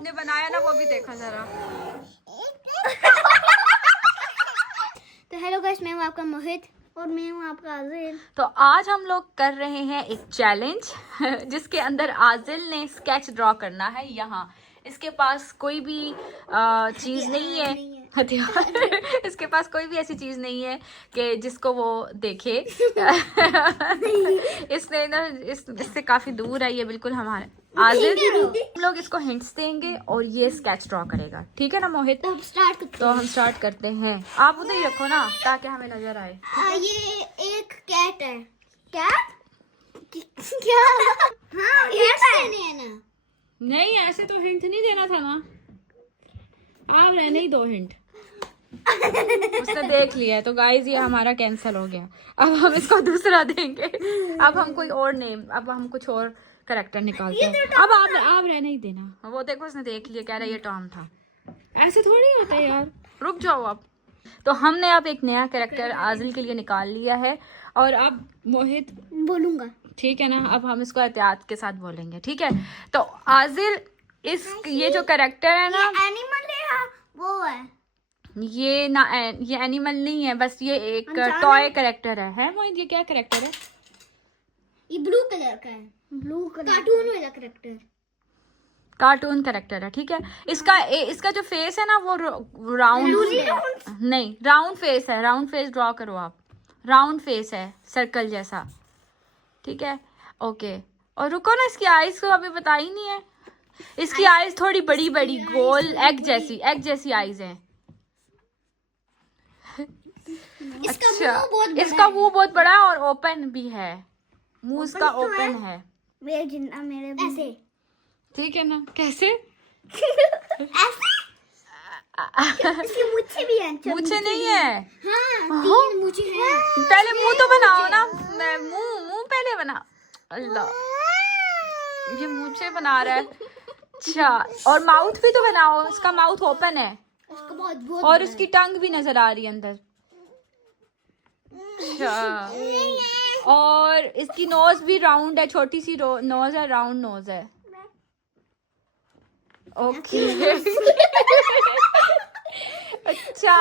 आपने बनाया ना वो भी देखो जरा। तो हेलो गाइस, मैं हूँ आपका मोहित और मैं हूँ आपका आजिल। तो आज हम लोग कर रहे हैं एक चैलेंज जिसके अंदर आजिल ने स्केच ड्रॉ करना है। यहाँ इसके पास कोई भी चीज नहीं है, हथियार। इसके पास कोई भी ऐसी चीज नहीं है कि जिसको वो देखे। इसने ना इससे काफी दूर है ये, बिल्कुल हमारे आजिल। हम लोग इसको हिंट्स देंगे और ये स्केच ड्रॉ करेगा, ठीक है ना मोहित? तो हम स्टार्ट करते हैं। आप उधर ही रखो ना ताकि हमें नजर आए। ये एक कैट है। कैट क्या? हाँ, हिंट्स देने हैं ना। नहीं, ऐसे तो हिंट नहीं देना था ना। आप रहने ही दो हिंट। उसने देख लिया है तो गाइस ये हमारा कैंसिल हो गया। अब हम इसको दूसरा देंगे। अब हम कोई और नेम, अब हम कुछ और कैरेक्टर निकालते हैं। अब आप रहने ही देना। वो देखो उसने देख लिया, कह रहा है ये टॉम था। ऐसे थोड़ी होता है यार, रुक जाओ अब। तो हमने अब एक नया कैरेक्टर आजिल के लिए निकाल लिया है और अब मोहित बोलूंगा, ठीक है ना? अब हम इसको एहतियात के साथ बोलेंगे, ठीक है? तो आजिल ये जो कैरेक्टर है ना, एनिमल है, वो है। ये एनिमल नहीं है, बस ये एक टॉय कैरेक्टर है मोहित। ये क्या कैरेक्टर है? ये ब्लू कलर का है, ब्लू कलर कार्टून वाला कैरेक्टर। कार्टून कैरेक्टर है, ठीक है। इसका जो फेस है ना वो राउंड नहीं, राउंड फेस है। राउंड फेस ड्रॉ करो आप। राउंड फेस है, सर्कल जैसा, ठीक है? ओके। और रुको ना, इसकी आईज को अभी बता ही नहीं है। इसकी आईज थोड़ी बड़ी बड़ी गोल एग जैसी आईज है। अच्छा, इसका मुंह बहुत बड़ा है और ओपन भी है। मुंह इसका ओपन है, मेरे जितना, मेरे ऐसे, ठीक है ना? कैसे? ऐसे। इसकी मूछें भी हैं। मूछें नहीं है? हाँ, 3 मूछें हैं। पहले मुंह तो बनाओ ना। मुंह पहले बना। अल्लाह, ये मूछें बना रहा है। अच्छा, और माउथ भी तो बनाओ। इसका माउथ ओपन है और इसकी टंग भी नजर आ रही है अंदर। अच्छा, और इसकी नोज भी राउंड है, छोटी सी नोज है, राउंड नोज है। ओके। अच्छा,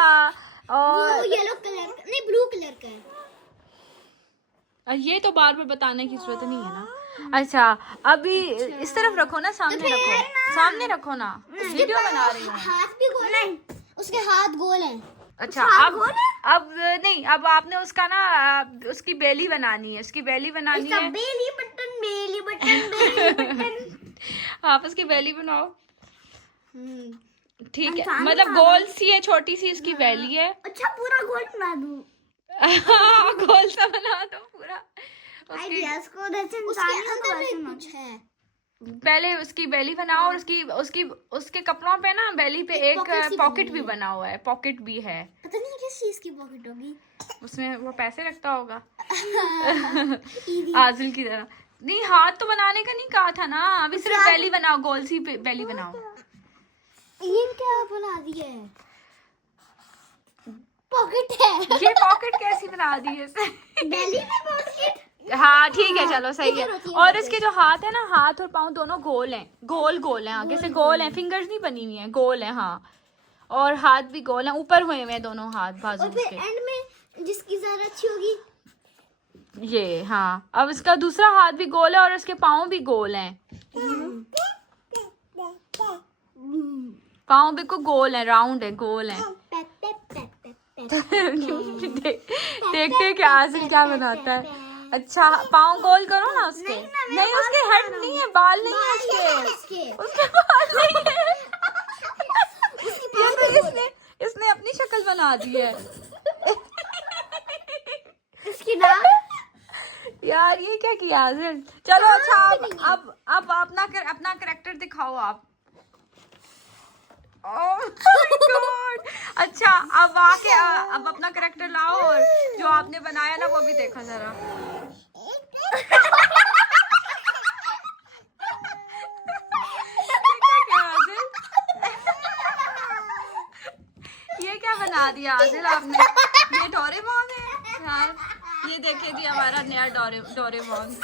और येलो कलर का नहीं, ब्लू कलर का है। ये तो बार बार बताने की जरूरत नहीं है ना। अच्छा, अभी इस तरफ रखो ना, सामने रखो, सामने रखो ना। वीडियो बना रही हूँ। हाथ भी गोल है, उसके हाथ गोल हैं। अच्छा, अब नहीं, अब आपने उसका ना उसकी बेली बनानी है। उसकी बेली बनानी है। Belly button, belly button, belly button. आप उसकी बेली बनाओ, ठीक है? मतलब गोल सी है, छोटी सी इसकी बेली है। अच्छा, पूरा गोल बना दूं? गोल सा बना दो पूरा। उसके अंदर भी कुछ है। पहले उसकी बेली बनाओ और उसके कपड़ों पे ना, बेली पे एक पॉकेट भी बना हुआ है। पॉकेट भी है। पता नहीं किस चीज की पॉकेट होगी। उसमें वो पैसे रखता होगा। आजिल की तरह। नहीं, हाथ तो बनाने का नहीं कहा था ना। अभी सिर्फ बेली बनाओ, गोल सी बेली बनाओ। ये क्या बना दिया है? पॉकेट है। ये पॉकेट कैसी बना दी है? बेली में पॉकेट। हाँ ठीक है, चलो सही है। और इसके जो हाथ है ना, हाथ और पाँव दोनों गोल हैं, गोल हैं, आगे से गोल हैं। फिंगर्स नहीं बनी हुई हैं, गोल हैं। हाँ, और हाथ भी गोल हैं, ऊपर हुए हुए हैं दोनों हाथ बाजू और फिर एंड में जिसकी ज्यादा अच्छी होगी ये। हाँ, अब इसका दूसरा हाथ भी गोल है और इसके पाँव भी गोल हैं। पाँव बिल्कुल गोल है, राउंड है, गोल है। देखते क्या आजिल क्या बनाता है। अच्छा, पाँव गोल करो ना उसके। नहीं, उसके हेड नहीं है, बाल नहीं है उसके बाल नहीं है। ये तो इसने अपनी शक्ल बना दी है। इसकी नाम यार, ये क्या किया आजिल? चलो अच्छा, अब अपना कैरेक्टर दिखाओ आप। Oh my God. अच्छा, अब अपना कैरेक्टर लाओ और जो आपने बनाया ना वो भी देखो जरा। ये क्या बना दिया आजिल आपने? ये डोरेमोन है यार। ये देखिए जी, हमारा नया डोरेमोन।